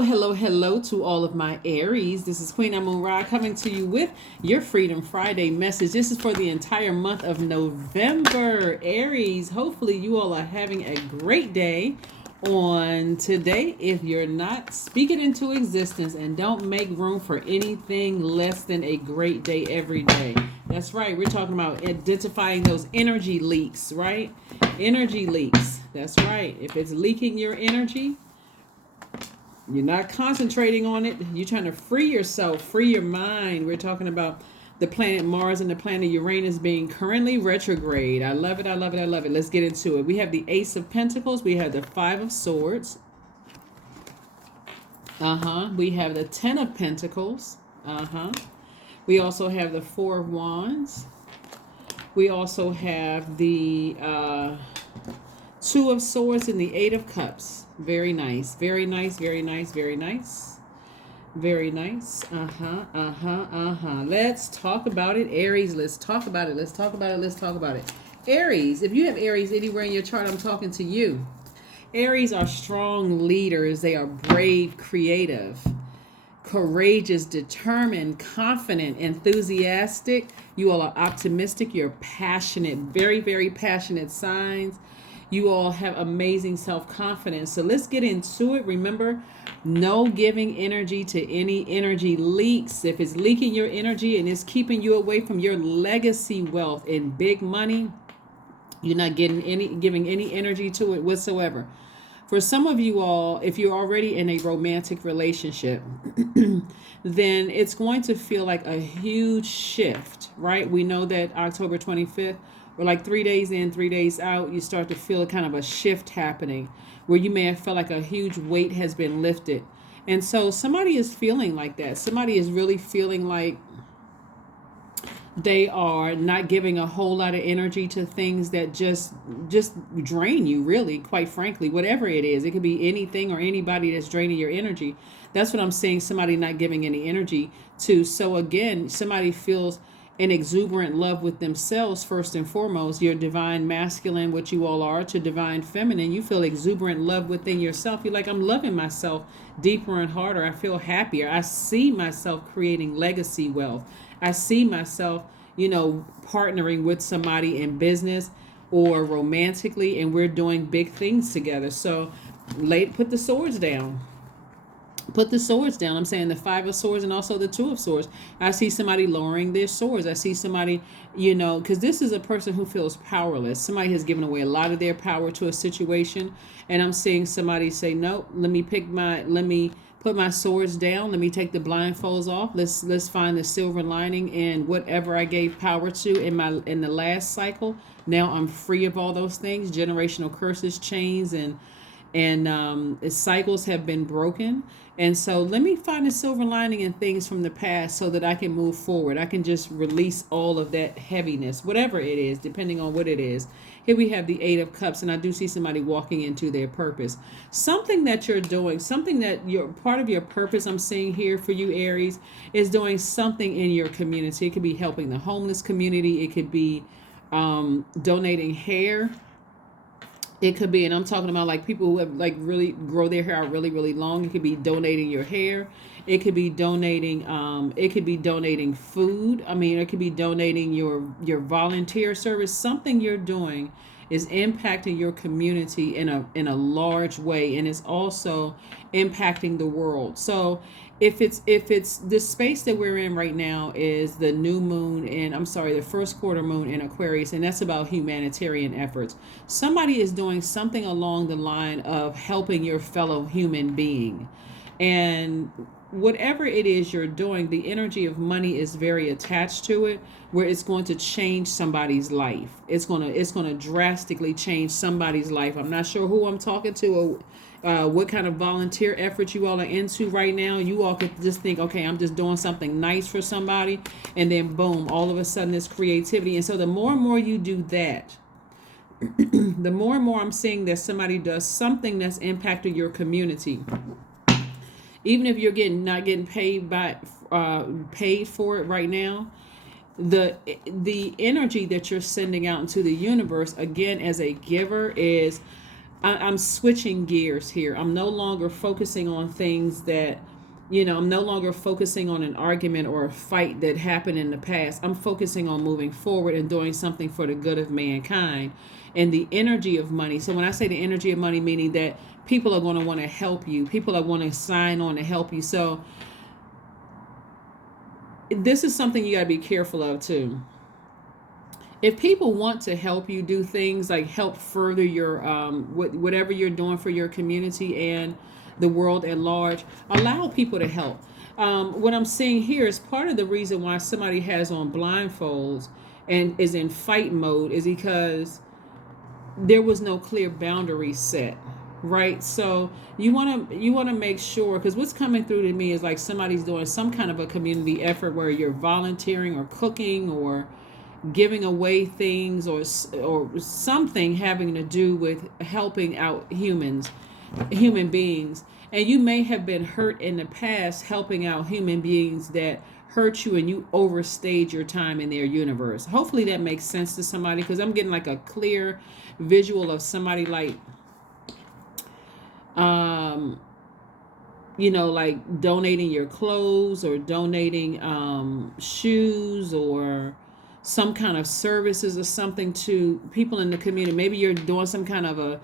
Hello to all of my Aries. This is Queen Amun-Ra coming to you with your Freedom Friday message. This is for the entire month of November. Aries, hopefully you all are having a great day on today. If you're not, speak it into existence and don't make room for anything less than a great day every day. That's right. We're talking about identifying those energy leaks, right? Energy leaks. That's right. If it's leaking your energy, you're not concentrating on it. You're trying to free yourself, free your mind. We're talking about the planet Mars and the planet Uranus being currently retrograde. I love it. I love it. I love it. Let's get into it. We have the Ace of Pentacles. We have the Five of Swords. We have the Ten of Pentacles. We also have the Four of Wands. We also have the Two of Swords and the Eight of Cups. Very nice. Very nice. Very nice. Very nice. Very nice. Let's talk about it, Aries. Let's talk about it. Let's talk about it. Let's talk about it. Aries, if you have Aries anywhere in your chart, I'm talking to you. Aries are strong leaders. They are brave, creative, courageous, determined, confident, enthusiastic. You all are optimistic. You're passionate, very, very passionate signs. You all have amazing self-confidence. So let's get into it. Remember, no giving energy to any energy leaks. If it's leaking your energy and it's keeping you away from your legacy wealth and big money, you're not giving any energy to it whatsoever. For some of you all, if you're already in a romantic relationship, then it's going to feel like a huge shift, right? We know that October 25th, or like 3 days in, 3 days out, you start to feel kind of a shift happening where you may have felt like a huge weight has been lifted. And so somebody is feeling like that. Somebody is really feeling like they are not giving a whole lot of energy to things that just drain you, really, quite frankly, whatever it is. It could be anything or anybody that's draining your energy. That's what I'm saying, somebody not giving any energy to. So again, somebody feels an exuberant love with themselves first and foremost. Your divine masculine, what you all are, to divine feminine. You feel exuberant love within yourself. You're like, I'm loving myself deeper and harder. I feel happier. I see myself creating legacy wealth. I see myself, partnering with somebody in business or romantically, and we're doing big things together. So put the swords down. Put the swords down. I'm saying the Five of Swords and also the Two of Swords. I see somebody lowering their swords. I see somebody, because this is a person who feels powerless. Somebody has given away a lot of their power to a situation. And I'm seeing somebody say, nope, let me put my swords down. Let me take the blindfolds off. Let's find the silver lining in whatever I gave power to in the last cycle. Now I'm free of all those things. Generational curses, chains, and cycles have been broken. And so let me find a silver lining in things from the past so that I can move forward. I can just release all of that heaviness, whatever it is, depending on what it is. Here we have the Eight of Cups, and I do see somebody walking into their purpose. Something that you're doing, something that you're part of your purpose, I'm seeing here for you, Aries, is doing something in your community. It could be helping the homeless community. It could be donating hair. It could be, and I'm talking about like people who have like really grow their hair out really, really long. It could be donating your hair. It could be donating food. It could be donating your volunteer service. Something you're doing is impacting your community in a large way, and it's also impacting the world. So if it's the space that we're in right now is the new moon, and the first quarter moon in Aquarius, and that's about humanitarian efforts. Somebody is doing something along the line of helping your fellow human being. And whatever it is you're doing, the energy of money is very attached to it, where it's going to change somebody's life. It's going to drastically change somebody's life. I'm not sure who I'm talking to or what kind of volunteer efforts you all are into right now. You all could just think, okay, I'm just doing something nice for somebody, and then boom, all of a sudden it's creativity. And so the more and more you do that, the more and more I'm seeing that somebody does something that's impacted your community. Even if you're not getting paid for it right now, the energy that you're sending out into the universe, again, as a giver, is I'm switching gears here. I'm no longer focusing on things that, I'm no longer focusing on an argument or a fight that happened in the past. I'm focusing on moving forward and doing something for the good of mankind and the energy of money. So when I say the energy of money, meaning that people are going to want to help you, people are going to sign on to help you. So this is something you got to be careful of too. If people want to help you do things like help further your whatever you're doing for your community and the world at large, allow people to help. What I'm seeing here is part of the reason why somebody has on blindfolds and is in fight mode is because there was no clear boundary set, right? So you want to make sure, because what's coming through to me is like somebody's doing some kind of a community effort where you're volunteering or cooking or giving away things or something having to do with helping out human beings. And you may have been hurt in the past helping out human beings that hurt you and you overstayed your time in their universe. Hopefully that makes sense to somebody, because I'm getting like a clear visual of somebody like like donating your clothes or donating shoes or some kind of services or something to people in the community. Maybe you're doing some kind of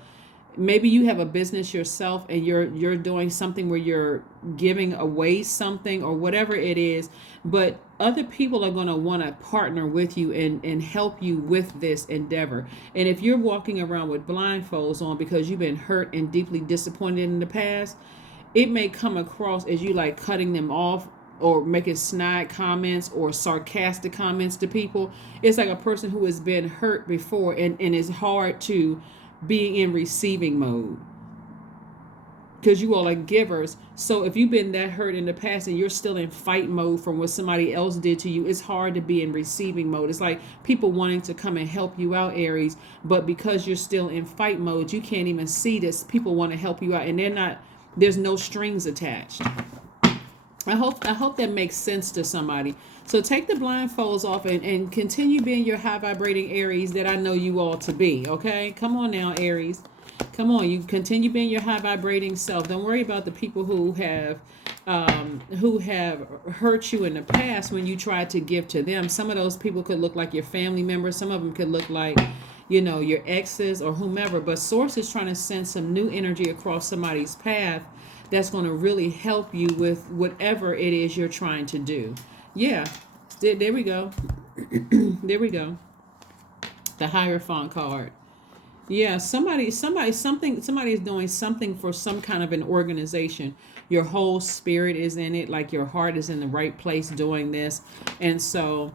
maybe you have a business yourself and you're doing something where you're giving away something or whatever it is, but other people are going to want to partner with you and help you with this endeavor. And if you're walking around with blindfolds on because you've been hurt and deeply disappointed in the past, it may come across as you like cutting them off or making snide comments or sarcastic comments to people. It's like a person who has been hurt before and it's hard to be in receiving mode because you all are givers. So if you've been that hurt in the past and you're still in fight mode from what somebody else did to you, it's hard to be in receiving mode. It's like people wanting to come and help you out, Aries, but because you're still in fight mode, you can't even see this. People want to help you out and there's no strings attached. I hope that makes sense to somebody. So take the blindfolds off and continue being your high vibrating Aries that I know you all to be. Okay, come on now, Aries. Come on, you continue being your high vibrating self. Don't worry about the people who have hurt you in the past when you tried to give to them. Some of those people could look like your family members. Some of them could look like your exes or whomever. But Source is trying to send some new energy across somebody's path that's going to really help you with whatever it is you're trying to do. Yeah, there we go. There we go. The Hierophant card. Yeah, somebody is doing something for some kind of an organization. Your whole spirit is in it, like your heart is in the right place doing this. And so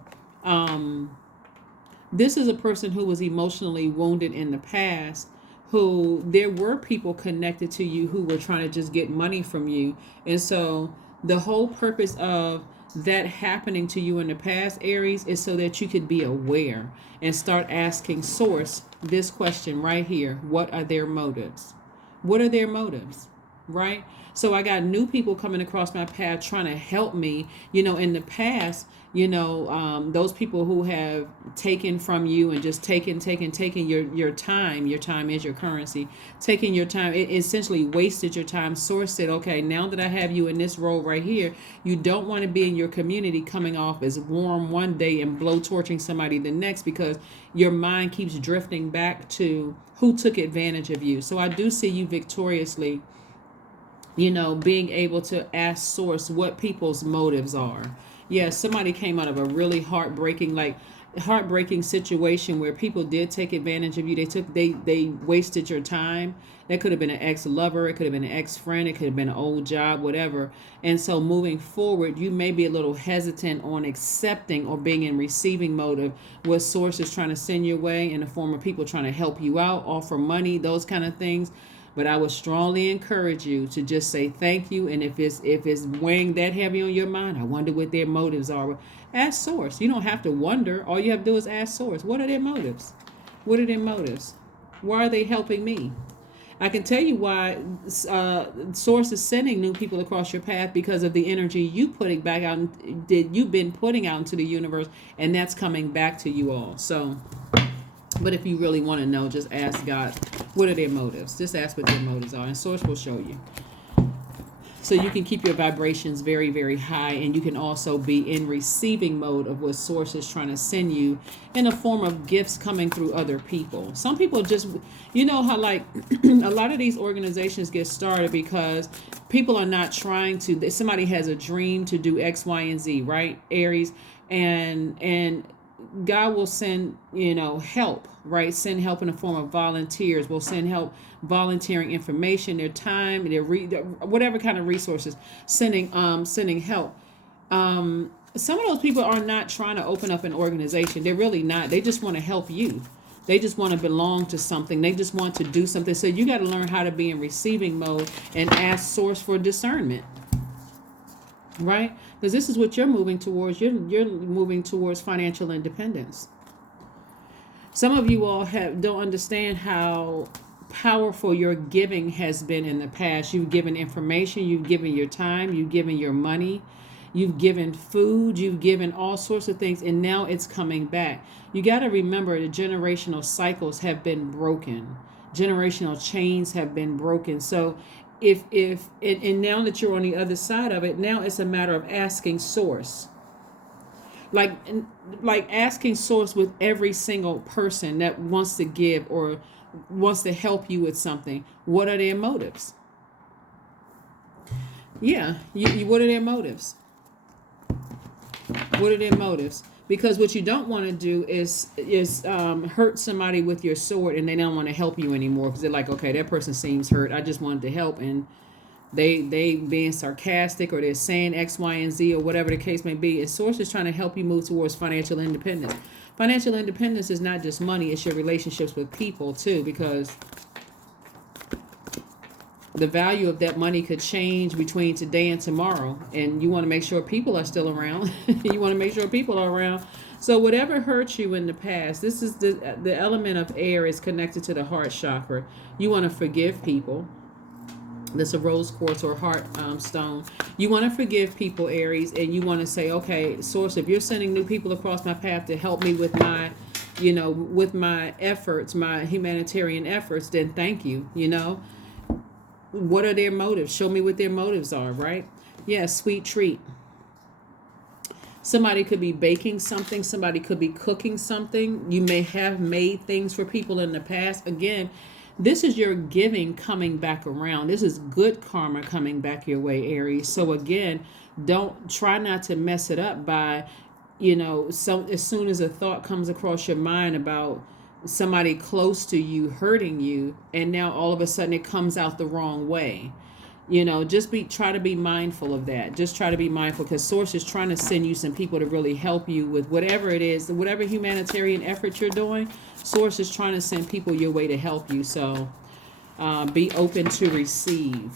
this is a person who was emotionally wounded in the past, who there were people connected to you who were trying to just get money from you. And so the whole purpose of that happening to you in the past, Aries, is so that you could be aware and start asking Source this question right here. What are their motives? What are their motives? Right? So I got new people coming across my path trying to help me. In the past, those people who have taken from you and just taken your time. Your time is your currency. Taking your time, it essentially wasted your time. Source said, okay, now that I have you in this role right here, you don't want to be in your community coming off as warm one day and blowtorching somebody the next, because your mind keeps drifting back to who took advantage of you. So I do see you victoriously being able to ask Source what people's motives are. Yeah, somebody came out of a really heartbreaking situation where people did take advantage of you. They wasted your time. That could have been an ex-lover, it could have been an ex-friend, it could have been an old job, whatever. And so moving forward, you may be a little hesitant on accepting or being in receiving mode of what Source is trying to send your way in the form of people trying to help you out, offer money, those kind of things. But I would strongly encourage you to just say thank you. And if it's weighing that heavy on your mind, I wonder what their motives are. Ask Source. You don't have to wonder. All you have to do is ask Source. What are their motives? What are their motives? Why are they helping me? I can tell you why Source is sending new people across your path, because of the energy you've been putting out into the universe, and that's coming back to you all. So, but if you really want to know, just ask God What are their motives? Just ask what their motives are, and Source will show you. So you can keep your vibrations very, very high, and you can also be in receiving mode of what Source is trying to send you in a form of gifts coming through other people. Some people just, you know how like a lot of these organizations get started because people are not trying to, somebody has a dream to do X, Y, and Z, right, Aries? And God will send, help, right? Send help in the form of volunteers. Will send help volunteering information, their time, whatever kind of resources, sending help. Some of those people are not trying to open up an organization. They're really not. They just want to help you. They just want to belong to something. They just want to do something. So you got to learn how to be in receiving mode and ask Source for discernment. Right? Because this is what you're moving towards. You're moving towards financial independence. Some of you all don't understand how powerful your giving has been in the past. You've given information, you've given your time, you've given your money, you've given food, you've given all sorts of things, and now it's coming back. You got to remember the generational cycles have been broken. Generational chains have been broken. So if now that you're on the other side of it, now it's a matter of asking Source. Like asking Source with every single person that wants to give or wants to help you with something. What are their motives? Yeah, what are their motives? What are their motives? Because what you don't want to do is hurt somebody with your sword, and they don't want to help you anymore because they're like, okay, that person seems hurt. I just wanted to help, and they being sarcastic, or they're saying X, Y, and Z, or whatever the case may be. And Source is trying to help you move towards financial independence. Financial independence is not just money; it's your relationships with people too, because the value of that money could change between today and tomorrow, and you want to make sure people are still around. You want to make sure people are around. So whatever hurt you in the past, this is the element of air is connected to the heart chakra. You want to forgive people. That's a rose quartz or heart stone. You want to forgive people, Aries, and you want to say, okay, Source, if you're sending new people across my path to help me with my, with my efforts, my humanitarian efforts, then thank you. What are their motives? Show me what their motives are, right? Yeah, sweet treat. Somebody could be baking something. Somebody could be cooking something. You may have made things for people in the past. Again, this is your giving coming back around. This is good karma coming back your way, Aries. So again, try not to mess it up by, so as soon as a thought comes across your mind about somebody close to you hurting you, and now all of a sudden it comes out the wrong way. Just try to be mindful of that. Just try to be mindful, because Source is trying to send you some people to really help you with whatever it is, whatever humanitarian effort you're doing. Source is trying to send people your way to help you. So be open to receive.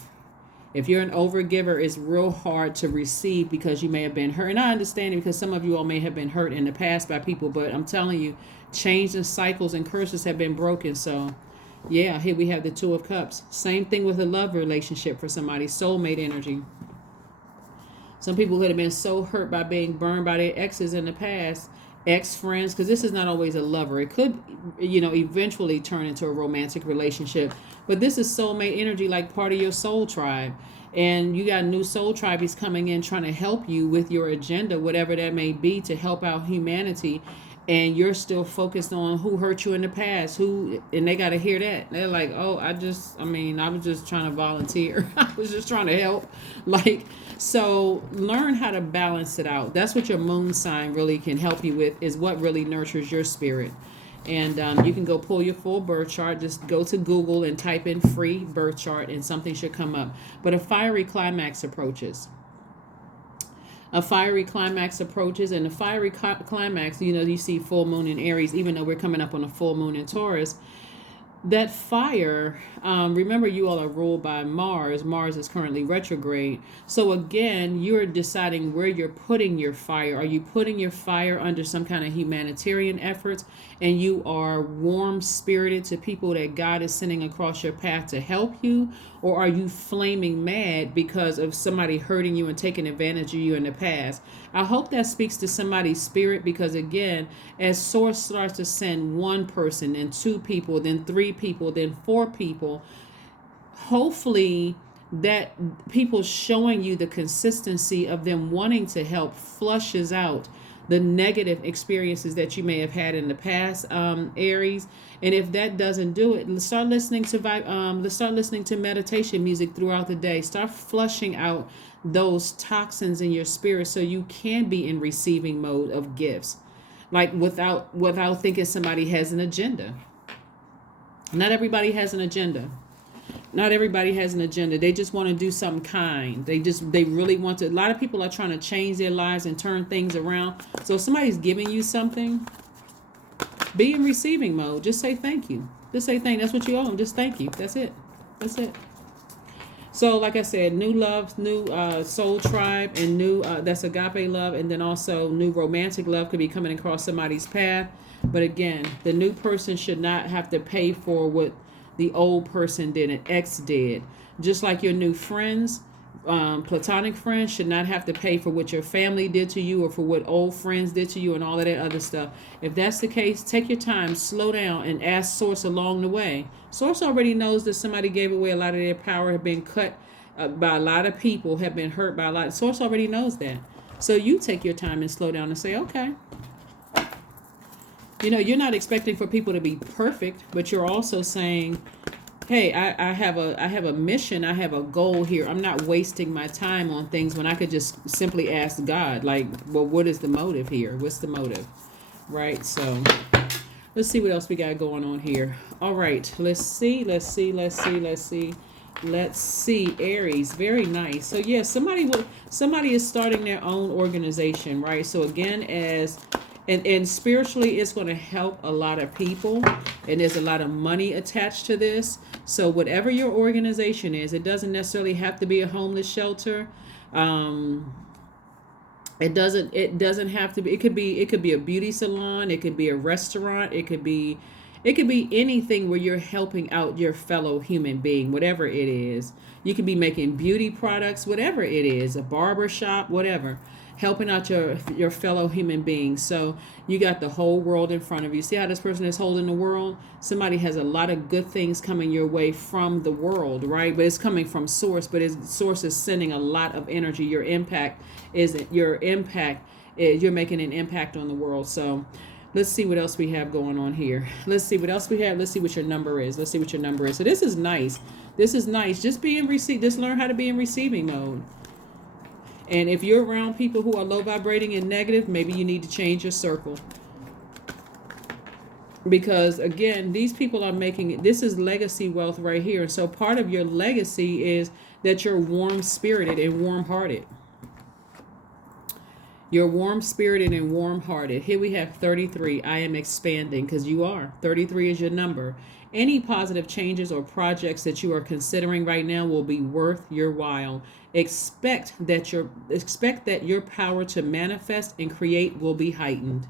If you're an overgiver, it's real hard to receive because you may have been hurt. And I understand it, because some of you all may have been hurt in the past by people, but I'm telling you, change and cycles and curses have been broken. So yeah, here we have the Two of Cups. Same thing with a love relationship for somebody, soulmate energy. Some people that have been so hurt by being burned by their exes in the past, ex-friends, because this is not always a lover. It could, eventually turn into a romantic relationship. But this is soulmate energy, like part of your soul tribe. And you got new soul tribes coming in trying to help you with your agenda, whatever that may be, to help out humanity. And you're still focused on who hurt you in the past, and they got to hear that. They're like, oh, I was just trying to volunteer. I was just trying to help. So learn how to balance it out. That's what your moon sign really can help you with, is what really nurtures your spirit. And you can go pull your full birth chart. Just go to Google and type in free birth chart, and something should come up. But a fiery climax approaches. And the fiery climax, you see full moon in Aries, even though we're coming up on a full moon in Taurus. That fire, remember, you all are ruled by Mars. Mars is currently retrograde. So again, you're deciding where you're putting your fire. Are you putting your fire under some kind of humanitarian efforts, and you are warm-spirited to people that God is sending across your path to help you? or are you flaming mad because of somebody hurting you and taking advantage of you in the past? I hope that speaks to somebody's spirit, because again, as Source starts to send one person, then two people, then three people, then four people, hopefully that people showing you the consistency of them wanting to help flushes out the negative experiences that you may have had in the past, Aries. And if that doesn't do it, start listening to meditation music throughout the day. Start flushing out those toxins in your spirit so you can be in receiving mode of gifts, like without thinking somebody has an agenda. Not everybody has an agenda. Not everybody has an agenda. They just want to do something kind. They really want to. A lot of people are trying to change their lives and turn things around. So if somebody's giving you something, be in receiving mode. Just say thank you. Just say thank you. That's what you owe them. Just thank you. That's it. That's it. So like I said, new love, new soul tribe, and new that's agape love, and then also new romantic love could be coming across somebody's path. But again, the new person should not have to pay for what the old person did, an ex did. Just like your new friends, platonic friends should not have to pay for what your family did to you or for what old friends did to you and all of that other stuff. If that's the case, take your time, slow down, and ask Source along the way. Source already knows that somebody gave away a lot of their power, have been cut by a lot of people, have been hurt by a lot. Source already knows that. So you take your time and slow down and say, okay. You know, you're not expecting for people to be perfect, but you're also saying, hey, I have a mission, I have a goal here. I'm not wasting my time on things when I could just simply ask God, like, well, what is the motive here? What's the motive? Right? So let's see what else we got going on here. All right, let's see, Aries. Very nice. So yeah, somebody is starting their own organization, right? So again, and spiritually, it's going to help a lot of people, and there's a lot of money attached to this. So whatever your organization is, it doesn't necessarily have to be a homeless shelter. It doesn't have to be. It could be a beauty salon. It could be a restaurant. It could be anything where you're helping out your fellow human being, whatever it is. You could be making beauty products, whatever it is, a barber shop, whatever. Helping out your fellow human beings. So you got the whole world in front of you. See how this person is holding the world? Somebody has a lot of good things coming your way from the world, right? But it's coming from Source, but Source is sending a lot of energy. You're making an impact on the world. So let's see what else we have going on here. Let's see what else we have. Let's see what your number is. So this is nice. Just just learn how to be in receiving mode. And if you're around people who are low vibrating and negative, maybe you need to change your circle. Because again, these people are this is legacy wealth right here. So part of your legacy is that you're warm-spirited and warm-hearted. You're warm-spirited and warm-hearted. Here we have 33. I am expanding, because you are. 33 is your number. Any positive changes or projects that you are considering right now will be worth your while. Expect that your power to manifest and create will be heightened.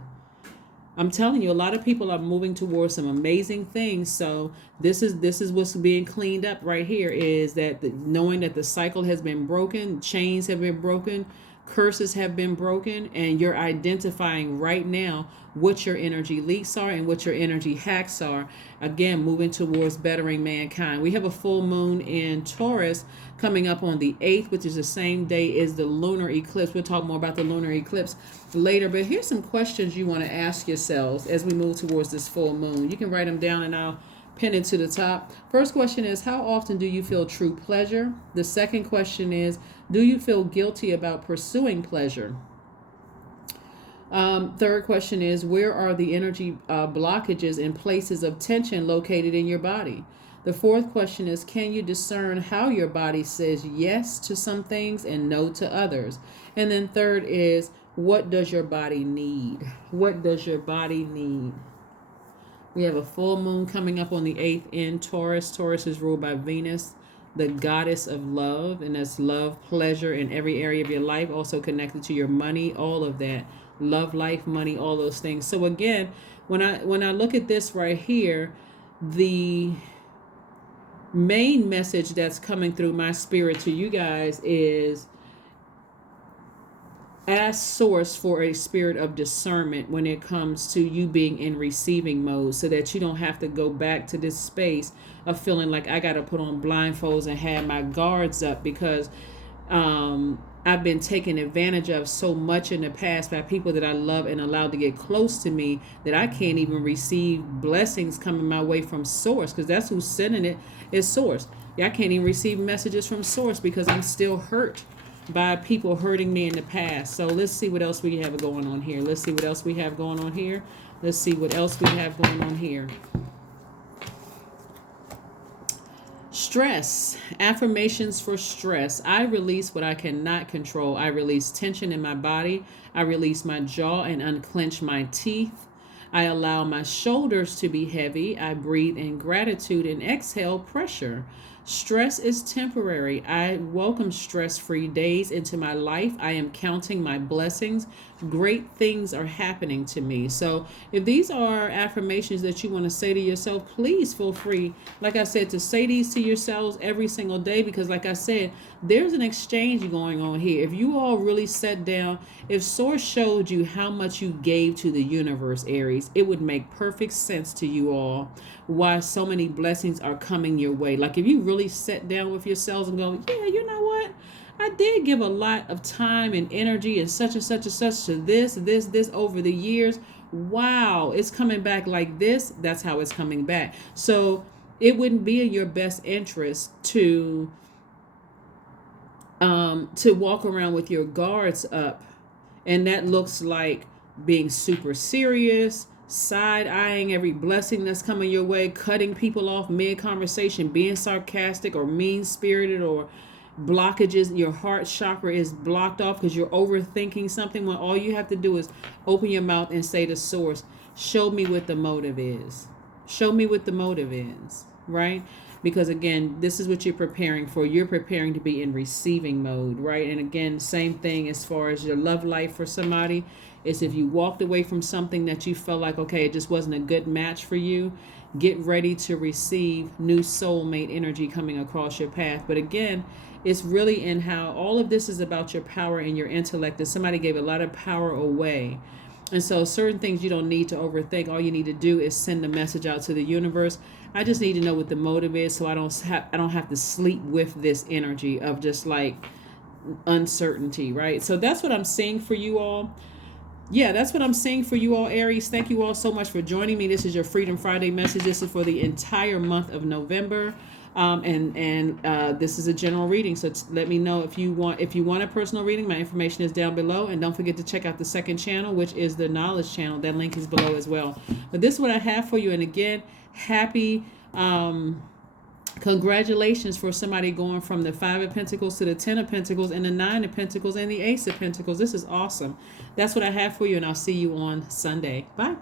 I'm telling you, a lot of people are moving towards some amazing things. So this is what's being cleaned up right here, is that knowing that the cycle has been broken, chains have been broken, curses have been broken, and you're identifying right now what your energy leaks are and what your energy hacks are. Again, moving towards bettering mankind. We have a full moon in Taurus coming up on the 8th, which is the same day as the lunar eclipse. We'll talk more about the lunar eclipse later, but here's some questions you want to ask yourselves as we move towards this full moon. You can write them down and I'll pin it to the top. First question is, how often do you feel true pleasure? The second question is, do you feel guilty about pursuing pleasure? Third question is, where are the energy blockages and places of tension located in your body? The fourth question is, can you discern how your body says yes to some things and no to others? And then third is, what does your body need? What does your body need? We have a full moon coming up on the 8th in Taurus. Taurus is ruled by Venus, the goddess of love, and that's love, pleasure in every area of your life, also connected to your money, all of that. Love, life, money, all those things. So again, when I look at this right here, the main message that's coming through my spirit to you guys is ask source for a spirit of discernment when it comes to you being in receiving mode, so that you don't have to go back to this space of feeling like I got to put on blindfolds and have my guards up, because I've been taken advantage of so much in the past by people that I love and allowed to get close to me, that I can't even receive blessings coming my way from source, because that's who's sending it, is source. Yeah, I can't even receive messages from source because I'm still hurt by people hurting me in the past. So let's see what else we have going on here. Let's see what else we have going on here. Let's see what else we have going on here. Stress. Affirmations for stress. I release what I cannot control. I release tension in my body. I release my jaw and unclench my teeth. I allow my shoulders to be heavy. I breathe in gratitude and exhale pressure. Stress is temporary. I welcome stress-free days into my life. I am counting my blessings. Great things are happening to me. So if these are affirmations that you want to say to yourself, please feel free, like I said, to say these to yourselves every single day, because like I said, there's an exchange going on here. If you all really sat down, if Source showed you how much you gave to the universe, Aries, it would make perfect sense to you all why so many blessings are coming your way. Like if you really sat down with yourselves and go, yeah, you know what? I did give a lot of time and energy and such and such and such to this over the years. Wow, it's coming back like this. That's how it's coming back. So it wouldn't be in your best interest to walk around with your guards up, and that looks like being super serious, side-eyeing every blessing that's coming your way, cutting people off mid-conversation, being sarcastic or mean-spirited, or blockages. Your heart chakra is blocked off because you're overthinking something, when all you have to do is open your mouth and say to source, show me what the motive is. Show me what the motive is, right? Because again, this is what you're preparing for. You're preparing to be in receiving mode, right? And again, same thing as far as your love life for somebody. Is if you walked away from something that you felt like, okay, it just wasn't a good match for you, get ready to receive new soulmate energy coming across your path. But again, it's really in how all of this is about your power and your intellect, that somebody gave a lot of power away. And so certain things you don't need to overthink. All you need to do is send a message out to the universe. I just need to know what the motive is, so I don't have to sleep with this energy of just like uncertainty, right? So that's what I'm seeing for you all. Yeah, that's what I'm saying for you all, Aries. Thank you all so much for joining me. This is your Freedom Friday message. This is for the entire month of November. This is a general reading. So let me know if you want a personal reading. My information is down below. And don't forget to check out the second channel, which is the Knowledge channel. That link is below as well. But this is what I have for you. And again, happy congratulations for somebody going from the 5 of Pentacles to the 10 of Pentacles and the 9 of Pentacles and the Ace of Pentacles. This is awesome. That's what I have for you, and I'll see you on Sunday. Bye.